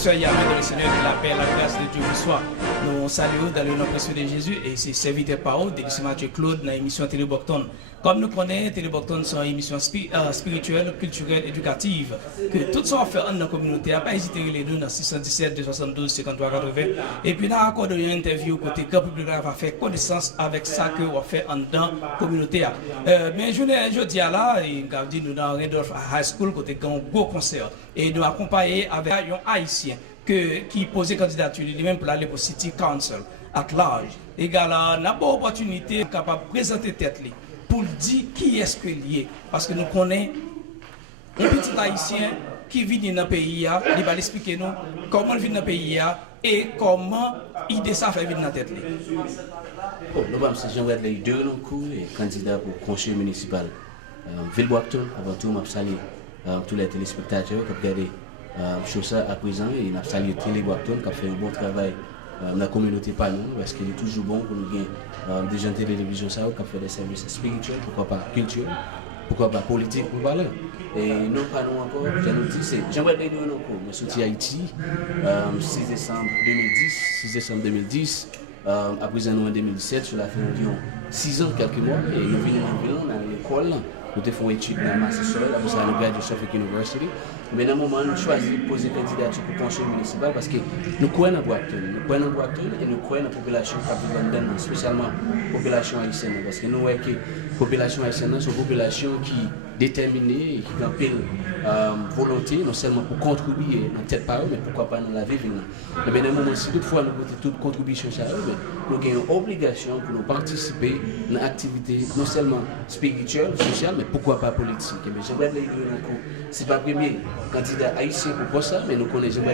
Frères et amis dans le Seigneur, que la paix et la grâce de Dieu vous soient. Nous saluons dans le nom précieux de Jésus et c'est serviteur par eux, de Mathieu Claude, dans l'émission Tele Brockton. Comme nous connaissons, Tele Brockton, c'est une émission spirituelle, culturelle, éducative, que tout ça fait dans la communauté. Pas hésiter les deux dans 617 272 53 80. Et puis, nous avons accordé une interview côté grand public va faire connaissance avec ça que on fait en dans la communauté. Mais je dis à là, nous nous dans Randolph High School côté un gros concert et nous accompagner avec un haïtien qui posait candidature lui-même pour aller pour City Council at large. Et là, on a une opportunité capable de présenter tête pour dire qui est-ce que lié. Parce que nous connaissons un petit haïtien qui vit dans le pays, il va expliquer nous comment il vit dans le pays et comment il ça fait vivre dans la tête. Bon, nous sommes Jean-Bradley Derenoncourt et candidat pour le conseil municipal. Ville Brockton, avant tout, je salue tous les téléspectateurs qui ont regardé ça à présent et je salue Tele Brockton qui a fait un bon travail dans la communauté par nous parce qu'il est toujours bon pour nous gagner des gens de télévision qui ont fait des services spirituels, pourquoi pas culturels, pourquoi pas politique pour parler. Et nous parlons encore, je nous dis, c'est Jean-Bradley Derenoncourt, je suis Haïti, 6 décembre 2010. Après un an en 2017, cela fait environ 6 ans, quelques mois, et nous venons dans l'école, nous avons fait études dans Massachusetts, après ça nous graduons de Suffolk University. Mais dans le moment, nous choisissons de poser candidature pour le conseil municipal parce que nous croyons dans Brockton, et nous croyons dans la population qui vit dedans, spécialement la population haïtienne, parce que nous voyons que la population haïtienne est une population qui est déterminée et qui a une pile volonté, non seulement pour contribuer dans tête parole, mais pourquoi pas dans la vie. Mais dans le moment, si toutefois nous avons toute contribution, nous avons une obligation pour nous participer dans l'activité non seulement spirituelle, sociale, mais pourquoi pas politique. Et bien, j'aimerais dire que ce n'est pas le premier candidat haïtien pour ça, mais nous connaissons pas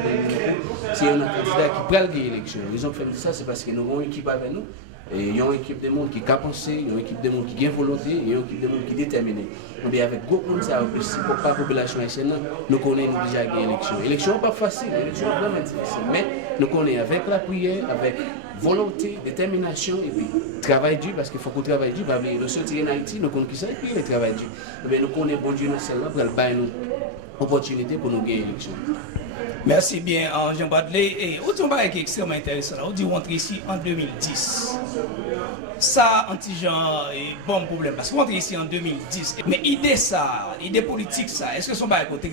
c'est un candidat qui prend l'élection. La raison pour faire ça, c'est parce que nous avons une équipe avec nous. Et il y a une équipe de monde qui a pensé, il y a une équipe de monde qui a volonté, il y a une équipe de monde qui est déterminée. Mais avec beaucoup de monde, ça aussi pour la population haïtienne, nous connaissons déjà l'élection. L'élection n'est pas facile, l'élection est vraiment difficile. Mais nous connaissons avec la prière, avec volonté, détermination et puis travail dur, parce qu'il faut qu'on travaille dur. Nous sortir en Haïti, nous connaissons qui ça et puis le travail dur. Mais nous connaissons bon Dieu dans celle-là pour nous opportunité pour nous gagner l'élection. Merci bien, Jean-Bradley. Et autre chose qui est extrêmement intéressant, on dit rentrer ici en 2010. Ça, anti-genre, est bon problème. Parce qu'on rentre ici en 2010. Mais idée politique, ça, est-ce que son bail côté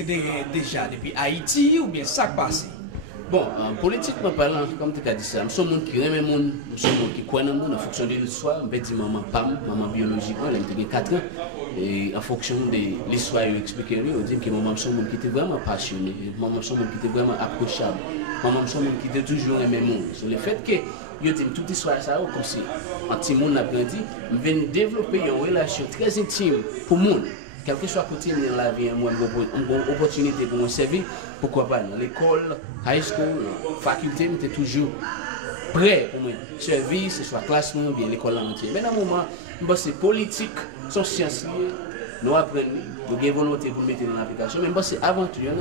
déjà depuis Haïti ou bien ça passe? Bon, politiquement parlant, comme tu as dit ça, nous sommes des gens qui aiment le monde, nous sommes des gens qui croient dans le monde en fonction de l'histoire. On peut dire maman Pam, maman biologiquement, elle a 4 ans. Et en fonction de l'histoire expliquée, on dit que maman sont des gens qui étaient vraiment passionnés, maman sont des gens qui étaient vraiment approchables, maman sont des gens qui étaient toujours aimé le monde. Sur le fait que yo toute l'histoire ça comme si un petit monde a grandi, on vient développer une relation très intime pour le monde. Quel que soit côté de la vie, moi une opportunité pour me servir, pourquoi pas dans l'école, high school, faculté, on était toujours prêt pour me servir, que ce soit classe ou bien l'école entière. Mais dans le moment, c'est politique, c'est science, nous apprenons, nous avons volonté pour mettre dans l'application, mais c'est aventure,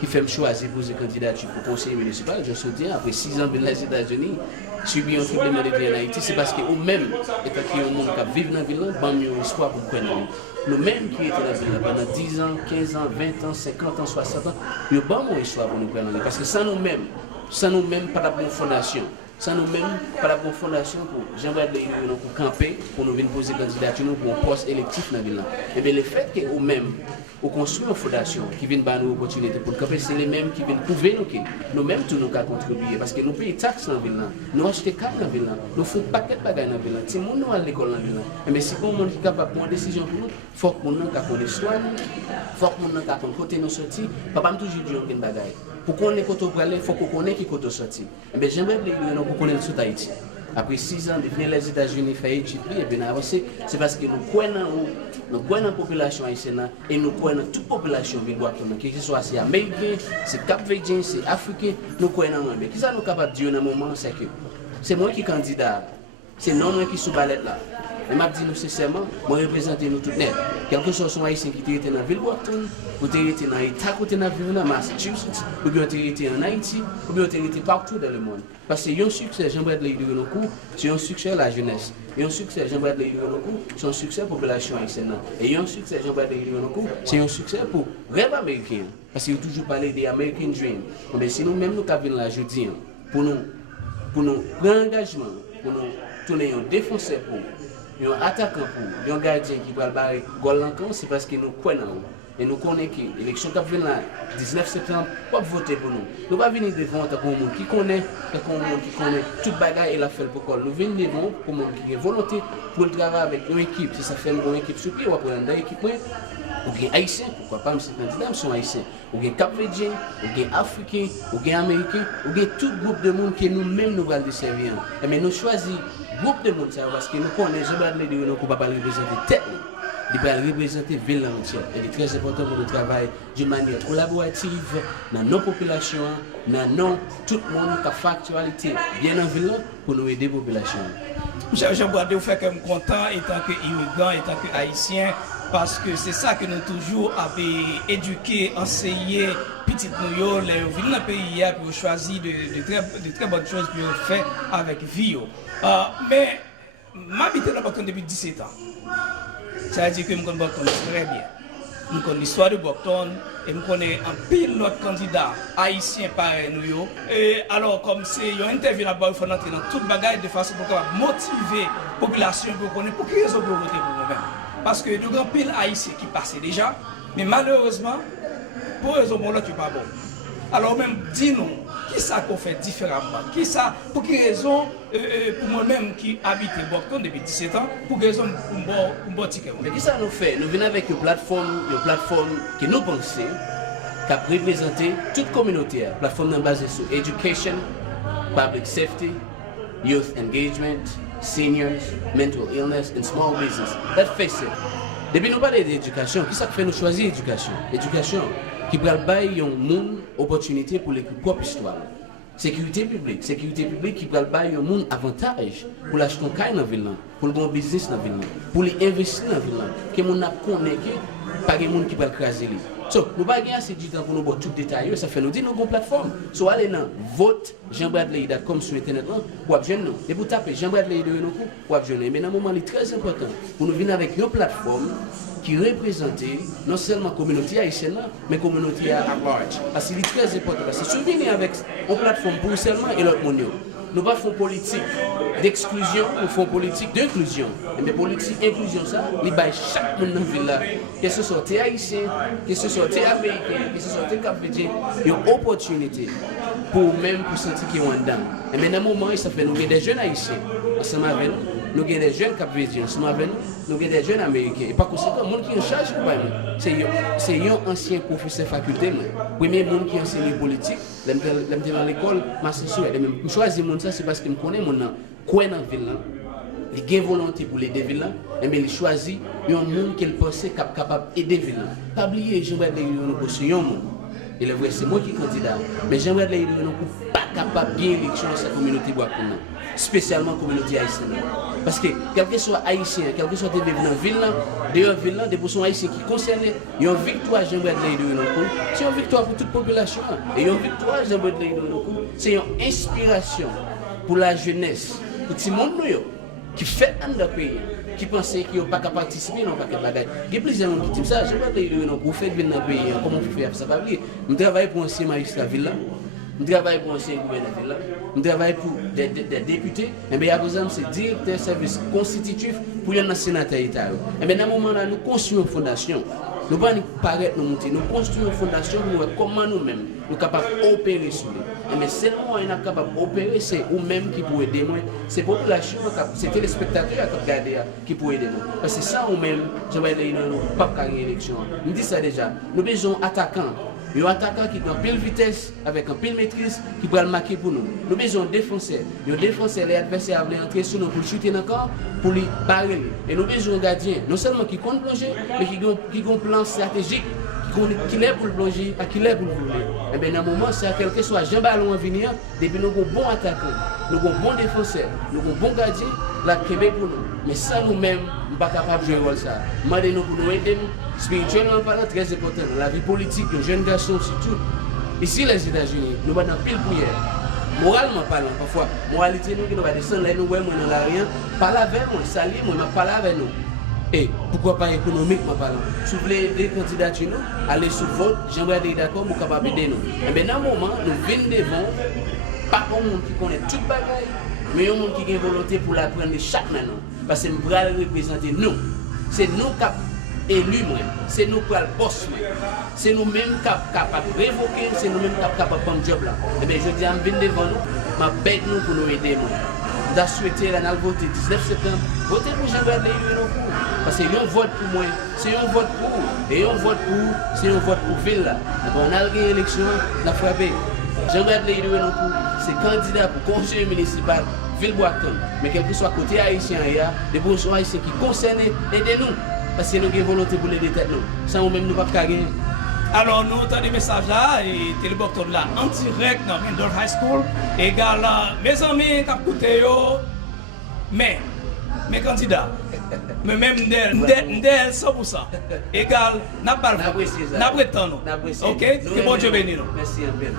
qui fait me choisir pour une candidature pour conseiller municipal. Je soutiens, après 6 ans dans les États-Unis, subir un tribunal de vie en Haïti, c'est parce que nous-mêmes, étant qu'il y a un monde qui vit dans la ville, nous avons un espoir pour nous. Nous-mêmes qui étaient dans la ville pendant 10 ans, 15 ans, 20 ans, 50 ans, 60 ans, nous avons un espoir pour nous prendre. Parce que sans nous-mêmes, pas de bonne fondation. Sans nous-mêmes, pas de bonne fondation pour Jean-Bradley pour camper, pour nous venir poser candidature pour un poste électif dans la ville. Et bien le fait que nous-mêmes, on construit une fondation qui vient de nous opportunité pour le camper, c'est les mêmes qui viennent prouver nous-mêmes tous nous contribuer. Parce que nous payons taxes dans la ville, nous achetons cartes dans la ville, nous faisons un paquet de bagages dans la ville. Si nous allons à l'école dans la ville, mais si on est capable de prendre une décision pour nous, il faut que nous ayons l'histoire, il faut que nous ayons côté nous sortir. Papa m'a toujours dit un bagage. Pour qu'on ait côté pour aller, il faut qu'on ait qui côté sortir. Mais j'aimerais que nous connaissions tout Haïti. Après 6 ans de venir les États-Unis faire études et bien avancer, c'est parce que nous croyons dans la population haïtienne et nous croyons dans toute la population de Brockton, que ce soit c'est américain, c'est cap-verdien, c'est africain, nous croyons dans le monde. Mais qui ça nous capable de dire dans un moment, c'est que c'est moi qui suis candidat, c'est non moi qui suis balette là. Et m'a dit nous sincèrement, moi représenter nous tout net. Quelque chose sont haïtiens qui étaient dans la ville Brockton, ou étaient dans l'État côté dans la ville de Massachusetts, ou bien étaient en Haïti, ou bien étaient partout dans le monde. Parce que un succès Jean-Bradley Derenoncourt, c'est un succès la jeunesse. Et un succès Jean-Bradley Derenoncourt, c'est un succès pour la population haïtienne. Et un succès Jean-Bradley Derenoncourt, c'est un succès pour rêve américain. Parce qu'il a toujours parlé des American Dream. Mais si nous-mêmes nous avons là jeudi, pour nous prendre engagement, pour nous tourner un défenseur pour, un attaquant pour, un gardien qui va le barrer goal encore, c'est parce que nous croyons. Et nous connaissons que l'élection qui vient là, 19 septembre, pas voter pour nous. Nous ne pas venir devant un monde qui connaît, toute bagarre et la fait pour nous venons devant pour monde qui a volonté pour le travail avec une équipe. Si ça fait une équipe sur pied, on va prendre une équipe. Ou bien haïtien, pourquoi pas, ces candidats sont haïtiens. Ou bien capverdien, ou bien africain, ou bien américain, ou bien tout groupe de monde que nous-mêmes nous allons desservir. Mais nous choisissons groupe de monde parce que nous connaissons Jean-Bradley Derenoncourt pour ne pas représenter tête. Il peut représenter la ville entière. Il est très important pour nous travailler de manière collaborative dans nos populations, dans tout le monde qui a factualité bien en ville pour nous aider la population. Jean-Bradley, vous faites comme content en tant qu'immigrant, en tant qu'haïtien, parce que c'est ça que nous toujours avons éduqué, enseigné, petite nous, les villes dans le pays, pour choisir de très bonnes choses pour faire avec vie. Mais, j'habite dans Brockton depuis 17 ans. Ça veut dire que je connais Brockton très bien. Je connais l'histoire de Brockton et je connais un pile d'autres candidats haïtiens pareil nous. Et alors, comme c'est une interview là-bas, il faut entrer dans toute bagaille de façon pour motiver la population pour connaître pour qui ils ont voté pour nous-mêmes. Parce que nous avons pile haïtiens qui passaient déjà, mais malheureusement, pour raison pour l'autre, c'est pas bon. Alors même, dis-nous, qui ça qu'on fait différemment? Qui ça, pour quelle raison, pour moi-même qui habite Brockton depuis 17 ans, pour quelle raison pour me ticket? Mais qui ça nous fait? Nous venons avec une plateforme que nous pensons qui a représenté toute communauté. La plateforme basée sur education, public safety, youth engagement, seniors, mental illness and small business. Let's face it. Depuis nous parlons d'éducation, qui ça fait nous choisir l'éducation? L'éducation qui va donner une opportunité pour l'équipe propre histoire. Sécurité publique qui va donner un avantage pour l'acheter un caille dans la ville, pour le bon business dans la ville, pour les investir dans la ville, que mon a connaît que pas de monde qui va écraser lui. So, nous pas assez de temps pour nous voir tout détail, ça fait nous dire nos plateformes. So allez dans vote jeanbradley.com sur internet pour abonner nous. Et vous tapez Jean-Bradley Derenoncourt pour abonner. Mais dans un moment très important pour nous venir avec une plateforme qui représente non seulement la communauté haïtienne, mais la communauté à large. Parce qu'il est très important. Parce que si vous venez avec une plateforme pour seulement et l'autre monde, nous ne faisons pas politique d'exclusion, nous faisons politique d'inclusion. Mais politique d'inclusion, ça, il y a chaque monde dans la ville, que ce soit haïtien, que ce soit américain, que ce soit capverdien, il y a une opportunité pour même pour sentir qu'ils sont dedans. Et maintenant, dans le moment, ça fait nous des jeunes haïtiens ensemble avec nous. Nous avons des jeunes capverdiens, nous avons des jeunes américains. Et par conséquent, le monde qui est en charge, c'est un ancien professeur de faculté. Le premier monde qui enseigne politique, dans l'école, je choisis ça, c'est parce que je connais mon nom. Quoi dans la ville, il a une volonté pour l'aider la ville, mais il choisit un monde qui pense capable d'aider la ville. Pas oublier, Jean-Bradley Derenoncourt, c'est un monde. Il est vrai, c'est moi qui suis candidat. Mais Jean-Bradley Derenoncourt n'est pas capable de gagner l'élection dans sa communauté Brockton, spécialement la communauté haïtienne. Parce que, quel que soit haïtien, quel que soit des dans la ville, dehors ville, des personnes haïtiennes qui concernent, il y a une victoire Jean-Bradley Derenoncourt, c'est une victoire pour toute la population. Et une victoire Jean-Bradley Derenoncourt, c'est une inspiration pour la jeunesse, pour tout le monde qui fait un de pays, qui pensait qu'ils n'ont pas qu'à participer dans le paquet de bagages. Il y a plusieurs gens qui disent ça, Jean-Bradley Derenoncourt, vous faites venir dans le pays, comment vous faites ça? Pas oublier. Je travaille pour un ancien magistrat de la ville. Je travaille pour un ancien gouverneur, je travaille pour des députés, et bien à cause de c'est directeur de service constitutif pour un sénateur d'État. Et bien dans ce moment-là, nous construisons une fondation. Nous ne pouvons pas paraître nous monter, nous construisons une fondation pour voir comment nous-mêmes nous sommes capables d'opérer sur lui. Mais seulement on est capable d'opérer, c'est nous-mêmes qui pouvons aider moi. C'est la population, c'est les téléspectateurs qui regardent qui peuvent aider nous. Parce que c'est ça nous-mêmes, je vais aller dans le pas gagner l'élection. Nous disons ça déjà. Nous besoin d'attaquants. Il y a un attaquant qui a une pile vitesse, avec une pile maîtrise, qui peut le marquer pour nous. Nous avons besoin de défenseurs. Les défenseurs, les adversaires veulent entrer sur nous pour chuter encore, pour les barrer. Et nous avons besoin de gardiens, non seulement qui comptent plonger, mais qui ont un plan stratégique, qui est pour le plonger, pas qui est pour le voler. Et bien, dans le moment, c'est quel que soit Jean Ballon à venir, depuis nous avons bon attaquant, nous avons bon défenseur, nous avons bon gardien, la Québec pour nous. Mais sans nous-mêmes, nous ne sommes pas capables de jouer ça. Demandez-nous pour nous aider, spirituellement parlant, très important. Dans la vie politique, les jeunes garçons surtout. Ici, les États-Unis, nous sommes dans pile prière. Moralement parlant, parfois, moralité, nous devons descendre là, nous voyons dans la rien, parler avec moi, salir moi, parler avec nous. Et pourquoi pas économiquement parlant? Si vous voulez des candidatures, allez sur vote, j'aimerais être d'accord, vous capable d'aider nous. Et bien, dans le moment, nous venons devant, pas un monde qui connaît tout le bagage, mais un monde qui a une volonté pour l'apprendre chaque année. Parce que nous allons représenter nous. C'est nous qui élus, c'est nous qui sommes le boss. C'est nous-mêmes qui sommes capables de révoquer, c'est nous-mêmes qui sommes capables de prendre le job là. Et bien, je dis, je viens devant nous, je bête nous pour nous aider. Je souhaite la voter 19 septembre, voter pour Jean-Bernard Derenoncourt. Parce que c'est un vote pour moi, c'est un vote pour, et un vote pour, c'est un vote pour ville là. On a gagné l'élection, on a frappé. Jean-Bernard Derenoncourt, c'est candidat pour conseil municipal, Ville Brockton. Mais quel que soit côté haïtien, il y a des beaux haïtiens qui concernent, aidez-nous. Parce que nous avons une volonté pour les détails. Sans nous-mêmes, nous ne pouvons pas gagner. Alors, nous avons des messages là, et Tele Brockton là, en direct dans Mindor High School. Égal, mes amis, qui ont écouté, mais, mes candidats, mais même d'elle, 100%. Égal, n'a pas le temps. N'a pas le temps. Ok? Que bon Dieu bénisse. Merci un peu.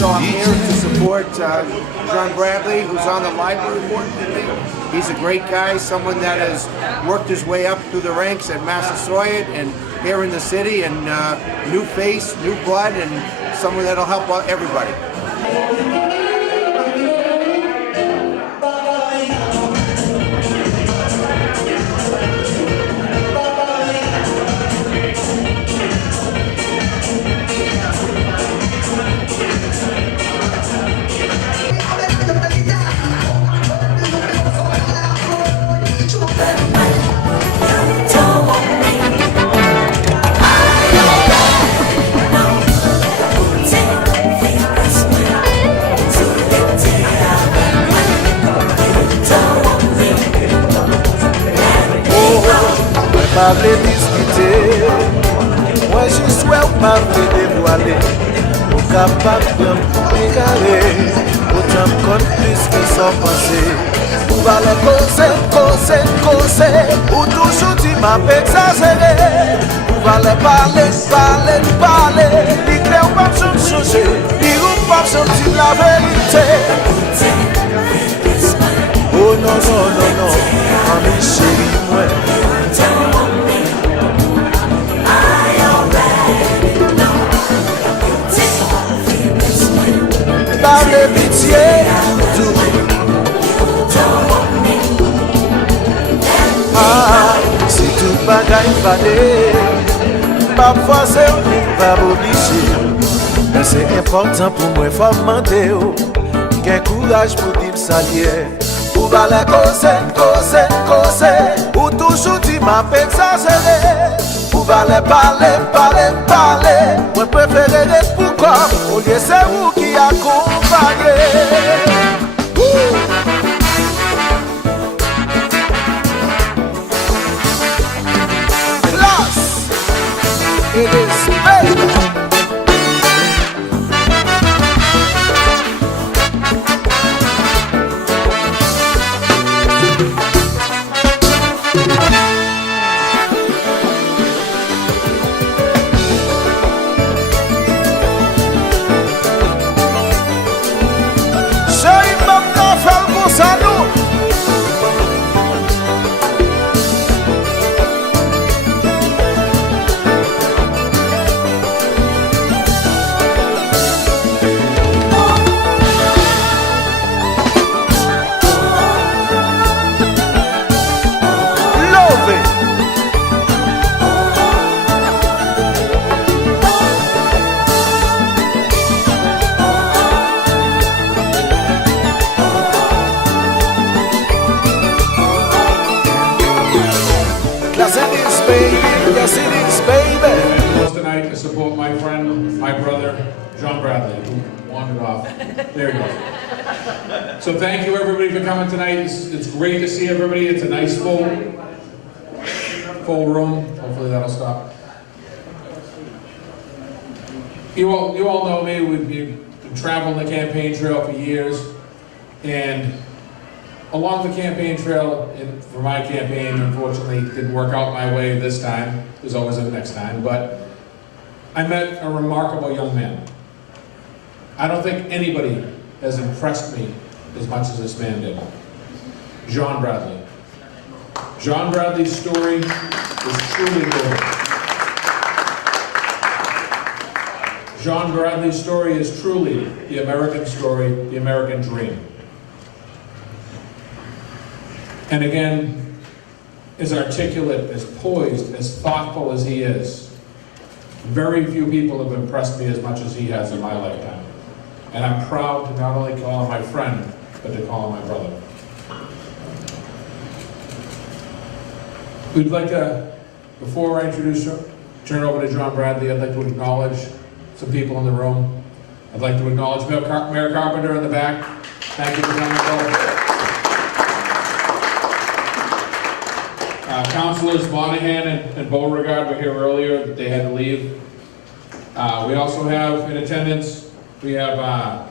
So I'm here to support John Bradley, who's on the library board with me. He's a great guy, someone that has worked his way up through the ranks at Massasoit and here in the city, and new face, new blood, and someone that'll help everybody. Pas voulu discuter, moi je souhaite pas vous dévoiler, au capable de m'égarer, autant qu'on plus que sans penser. Vous allez causer, ou toujours tu m'as exagéré. Vous allez parler, il clair ou pas changer, il ou pas changer la vérité. Oh non, ami chéri, moi. Parle pitié, si tout bagaille fallait, parfois c'est pas obligé. Mais c'est important pour moi, faut demander, qu'un courage pour dire ça lié. Ou valè kose, kose, kose, ou toujou di ma pe exagere. Ou valè pale, pale, pale, mwen prefere ret pou kom, ou liye se ou ki akompanye. Class, it is better. Yes, it is, baby. Tonight to support my friend, my brother, John Bradley, who wandered off. There you go. So thank you everybody for coming tonight. It's great to see everybody. It's a nice full room. Hopefully that'll stop. You all know me. We've been traveling the campaign trail for years, and along the campaign trail, for my campaign, unfortunately, didn't work out my way this time. There's always a next time, but I met a remarkable young man. I don't think anybody has impressed me as much as this man did. John Bradley. John Bradley's story is truly moving. John Bradley's story is truly the American story, the American dream. And again, as articulate, as poised, as thoughtful as he is, very few people have impressed me as much as he has in my lifetime. And I'm proud to not only call him my friend, but to call him my brother. We'd like to, before I turn it over to John Bradley, I'd like to acknowledge some people in the room. I'd like to acknowledge Mayor Carpenter in the back. Thank you for coming, brother. Councilors Monahan and Beauregard were here earlier, but they had to leave. We also have in attendance, we have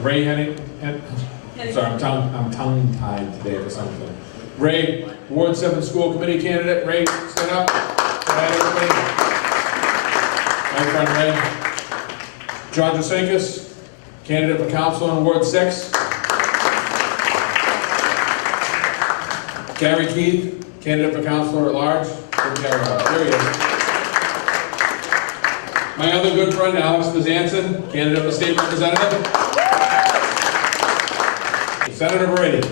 Ray Henning. Sorry, I'm tongue-tied today for something. Ray, Ward 7 School Committee candidate. Ray, stand up. Hi, everybody. My friend Ray. John Jasenkis, candidate for Councilor in Ward 6. Gary Keith, candidate for Councilor at Large. There he is. My other good friend, Alex Bezanson, candidate for State Representative. Senator Brady.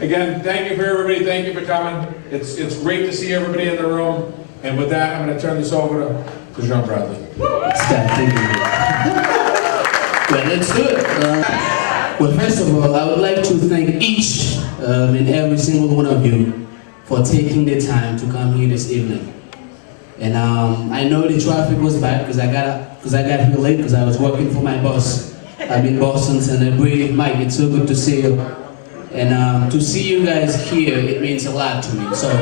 Again, thank you for everybody. Thank you for coming. It's great to see everybody in the room. And with that, I'm going to turn this over to John Bradley. Well, let's do it. Well, first of all, I would like to thank each and every single one of you for taking the time to come here this evening. And I know the traffic was bad because I got here late because I was working for my boss. I've been Boston, Senator Brady. Mike, it's so good to see you. And to see you guys here, it means a lot to me. So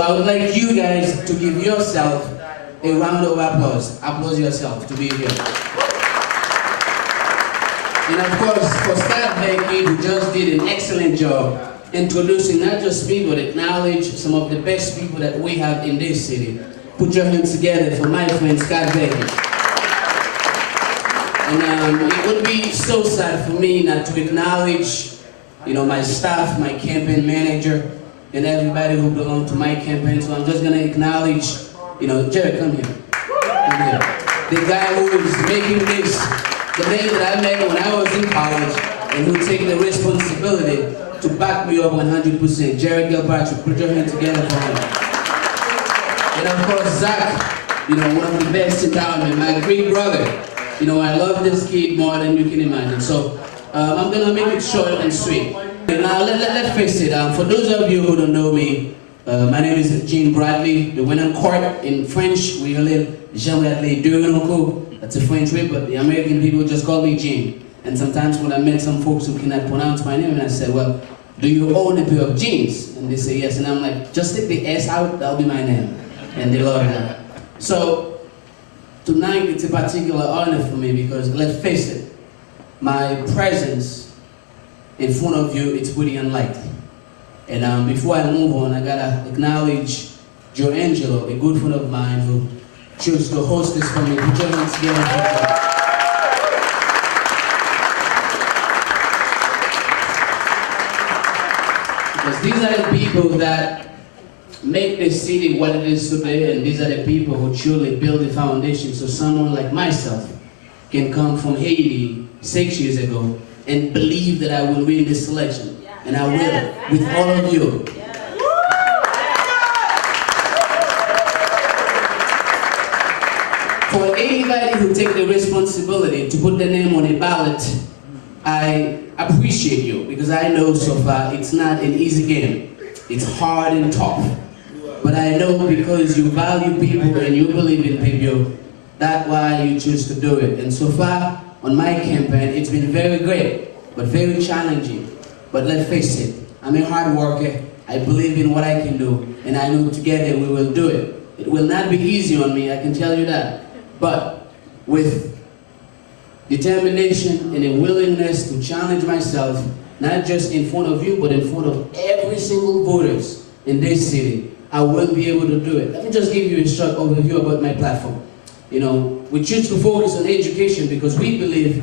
I would like you guys to give yourself a round of applause. Applause yourself to be here. And of course, for Scott Becky, who just did an excellent job introducing not just me, but acknowledge some of the best people that we have in this city. Put your hands together for my friend Scott Becky. And it would be so sad for me not to acknowledge, my staff, my campaign manager, and everybody who belonged to my campaign. So I'm just gonna acknowledge, Jared, come here. Come here. The guy who is making this, the man that I met when I was in college, and who take the responsibility to back me up 100%. Jared Gilpatrick, put your hands together for him. And of course, Zach, you know, one of the best in town, and my great brother. You know, I love this kid more than you can imagine. So I'm gonna make it short and sweet. Now let's face it. For those of you who don't know me, my name is Jean Bradley. Derenoncourt in French, we call Jean Bradley Derenoncourt. That's a French way, but the American people just call me Jean. And sometimes when I met some folks who cannot pronounce my name, and I said, well, do you own a pair of jeans? And they say yes, and I'm like, just take the S out, that'll be my name. And they love that. So tonight it's a particular honor for me because let's face it, my presence in front of you, it's pretty unlikely. And before I move on, I gotta acknowledge Joe Angelo, a good friend of mine who chose to host this for me. Put your hands together. Because these are the people that make this city what it is today, and these are the people who truly build the foundation so someone like myself can come from Haiti 6 years ago and believe that I will win this election. And I will, with all of you. For anybody who take the responsibility to put their name on a ballot, I appreciate you, because I know so far it's not an easy game. It's hard and tough. But I know because you value people and you believe in people, that's why you choose to do it. And so far, on my campaign, it's been very great, but very challenging. But let's face it, I'm a hard worker. I believe in what I can do, and I know together we will do it. It will not be easy on me, I can tell you that. But with determination and a willingness to challenge myself, not just in front of you, but in front of every single voters in this city, I will be able to do it. Let me just give you a short overview about my platform. You know, we choose to focus on education because we believe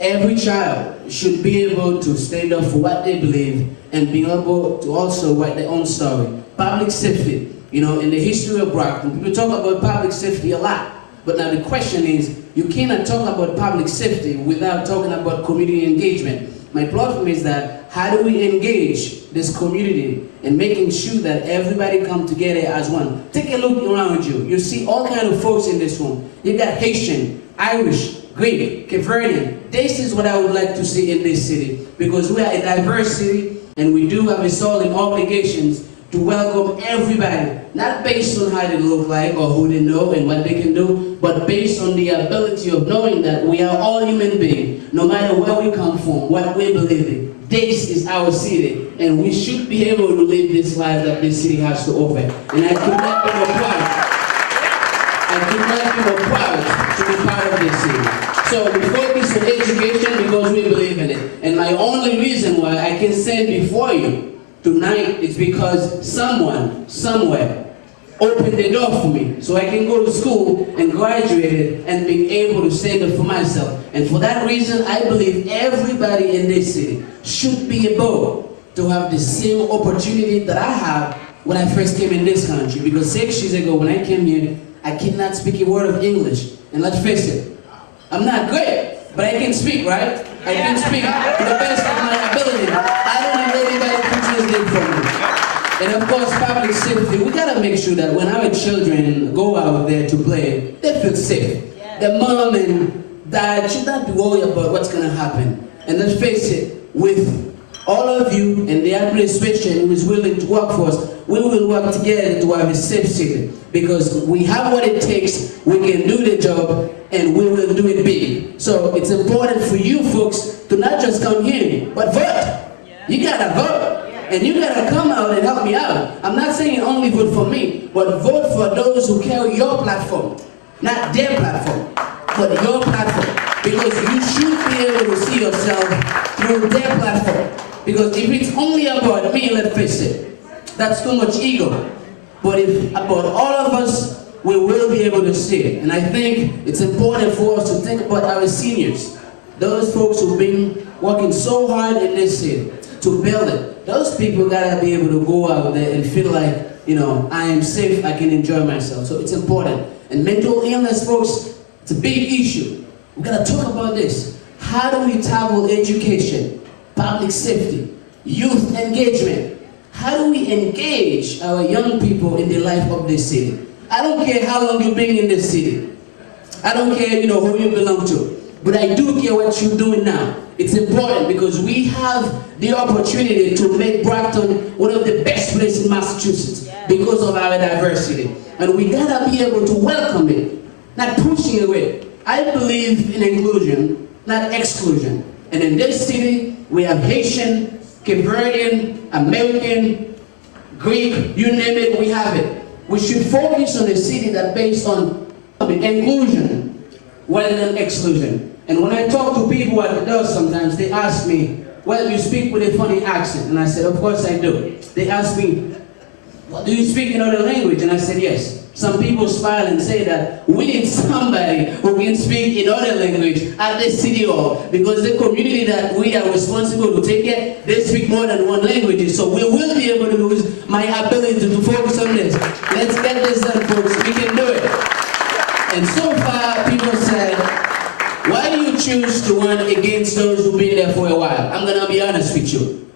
every child should be able to stand up for what they believe and be able to also write their own story. Public safety, you know, in the history of Brockton, people talk about public safety a lot. But now the question is, you cannot talk about public safety without talking about community engagement. My platform is that, how do we engage this community and making sure that everybody come together as one? Take a look around you. You see all kinds of folks in this room. You got Haitian, Irish, Greek, Cape Verdean. This is what I would like to see in this city, because we are a diverse city and we do have a solemn obligations to welcome everybody, not based on how they look like or who they know and what they can do, but based on the ability of knowing that we are all human beings, no matter where we come from, what we believe in. This is our city, and we should be able to live this life that this city has to offer. And I could not be more proud. I could not be more proud to be part of this city. So we focus on education because we believe in it. And my only reason why I can stand before you tonight is because someone, somewhere, opened the door for me so I can go to school and graduate and be able to stand up for myself. And for that reason, I believe everybody in this city should be able to have the same opportunity that I have when I first came in this country. Because 6 years ago when I came here, I could not speak a word of English. And let's face it, I'm not great, but I can speak, right? I can speak to the best of my ability. I don't need anybody to translate for me. And of course, public safety, we gotta make sure that when our children go out there to play, they feel safe. Their mom and dad should not be worried about what's gonna happen. And let's face it, with all of you and the administration who is willing to work for us, we will work together to have a safe city. Because we have what it takes, we can do the job, and we will do it big. So it's important for you folks to not just come here, but vote. You gotta vote. And you gotta come out and help me out. I'm not saying only vote for me, but vote for those who carry your platform. Not their platform, but your platform. Because you should be able to see yourself through their platform. Because if it's only about me, let's face it, that's too much ego. But if about all of us, we will be able to see it. And I think it's important for us to think about our seniors. Those folks who've been working so hard in this city to build it. Those people gotta be able to go out there and feel like, you know, I am safe, I can enjoy myself. So it's important. And mental illness, folks, it's a big issue. We gotta talk about this. How do we tackle education, public safety, youth engagement? How do we engage our young people in the life of this city? I don't care how long you've been in this city. I don't care, who you belong to. But I do care what you're doing now. It's important because we have the opportunity to make Brockton one of the best places in Massachusetts because of our diversity. And we gotta be able to welcome it, not pushing it away. I believe in inclusion, not exclusion. And in this city, we have Haitian, Cape Verdean, American, Greek, you name it, we have it. We should focus on a city that's based on inclusion rather than exclusion. And when I talk to people at the door sometimes, they ask me, well, you speak with a funny accent. And I said, of course I do. They ask me, well, do you speak another language? And I said, yes. Some people smile and say that we need somebody who can speak in other language at the city hall because the community that we are responsible to take care, they speak more than one language. So we will be able to use my ability to focus on this. Let's get this done, folks. We can do it. And so far, people said, why do you choose to run against those who've been there for a while? I'm going to be honest with you.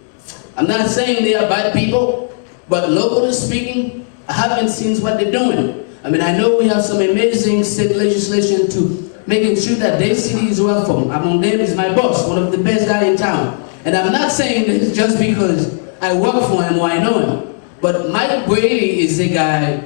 I'm not saying they are bad people, but locally speaking, I haven't seen what they're doing. I mean, I know we have some amazing state legislation to making sure that their city is welcome. Among them is my boss, one of the best guys in town. And I'm not saying this just because I work for him or I know him. But Mike Brady is a guy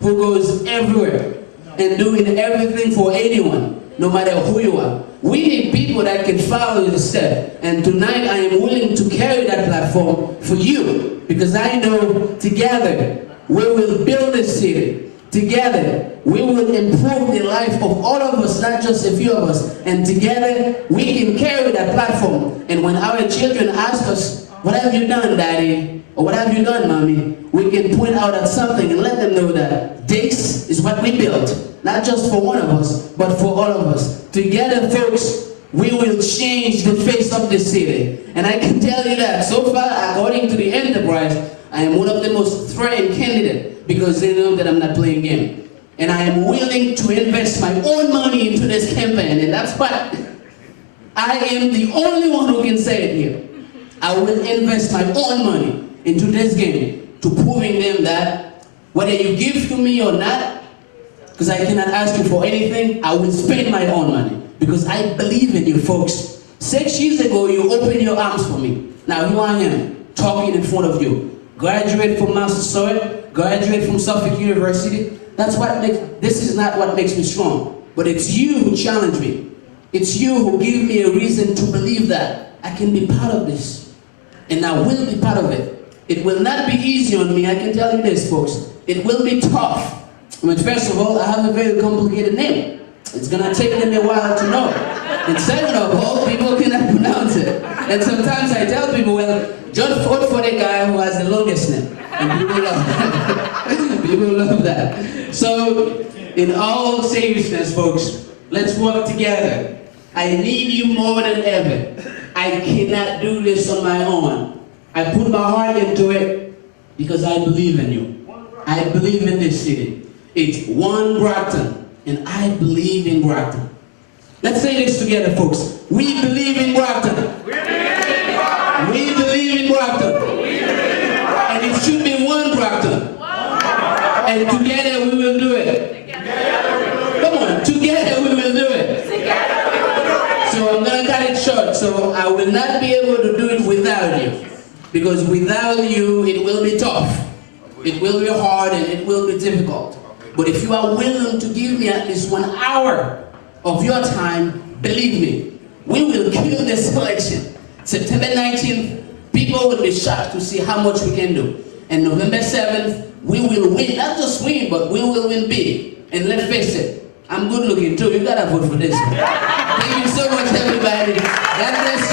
who goes everywhere and doing everything for anyone, no matter who you are. We need people that can follow the step. And tonight I am willing to carry that platform for you because I know together we will build this city. Together, we will improve the life of all of us, not just a few of us. And together, we can carry that platform. And when our children ask us, what have you done, Daddy? Or what have you done, Mommy? We can point out at something and let them know that this is what we built. Not just for one of us, but for all of us. Together, folks, we will change the face of the city. And I can tell you that so far, according to the enterprise, I am one of the most threatened candidates because they know that I'm not playing game. And I am willing to invest my own money into this campaign. And that's what I am the only one who can say it here. I will invest my own money into this game to proving them that whether you give to me or not, because I cannot ask you for anything, I will spend my own money because I believe in you, folks. 6 years ago, you opened your arms for me. Now here I am, talking in front of you. Graduate from Massachusetts, graduate from Suffolk University. This is not what makes me strong, but it's you who challenge me. It's you who give me a reason to believe that I can be part of this. And I will be part of it. It will not be easy on me, I can tell you this, folks. It will be tough. I mean, first of all, I have a very complicated name. It's gonna take them a while to know. And second of all, people cannot pronounce it. And sometimes I tell people, well, just vote for the guy who has the longest name. And people love that. People love that. So, in all seriousness, folks, let's work together. I need you more than ever. I cannot do this on my own. I put my heart into it because I believe in you. I believe in this city. It's one Brockton, and I believe in Brockton. Let's say this together, folks. We believe in Brockton. We believe in Brockton. And it should be one Brockton. And together we will do it. Come on, together we will do it. So I'm going to cut it short. So I will not be able to do it without you. Because without you, it will be tough. It will be hard and it will be difficult. But if you are willing to give me at least 1 hour of your time, believe me, we will kill this election. September 19th, people will be shocked to see how much we can do. And November 7th, we will win. Not just win, but we will win big. And let's face it, I'm good looking too. You gotta vote for this one. Thank you so much, everybody. God bless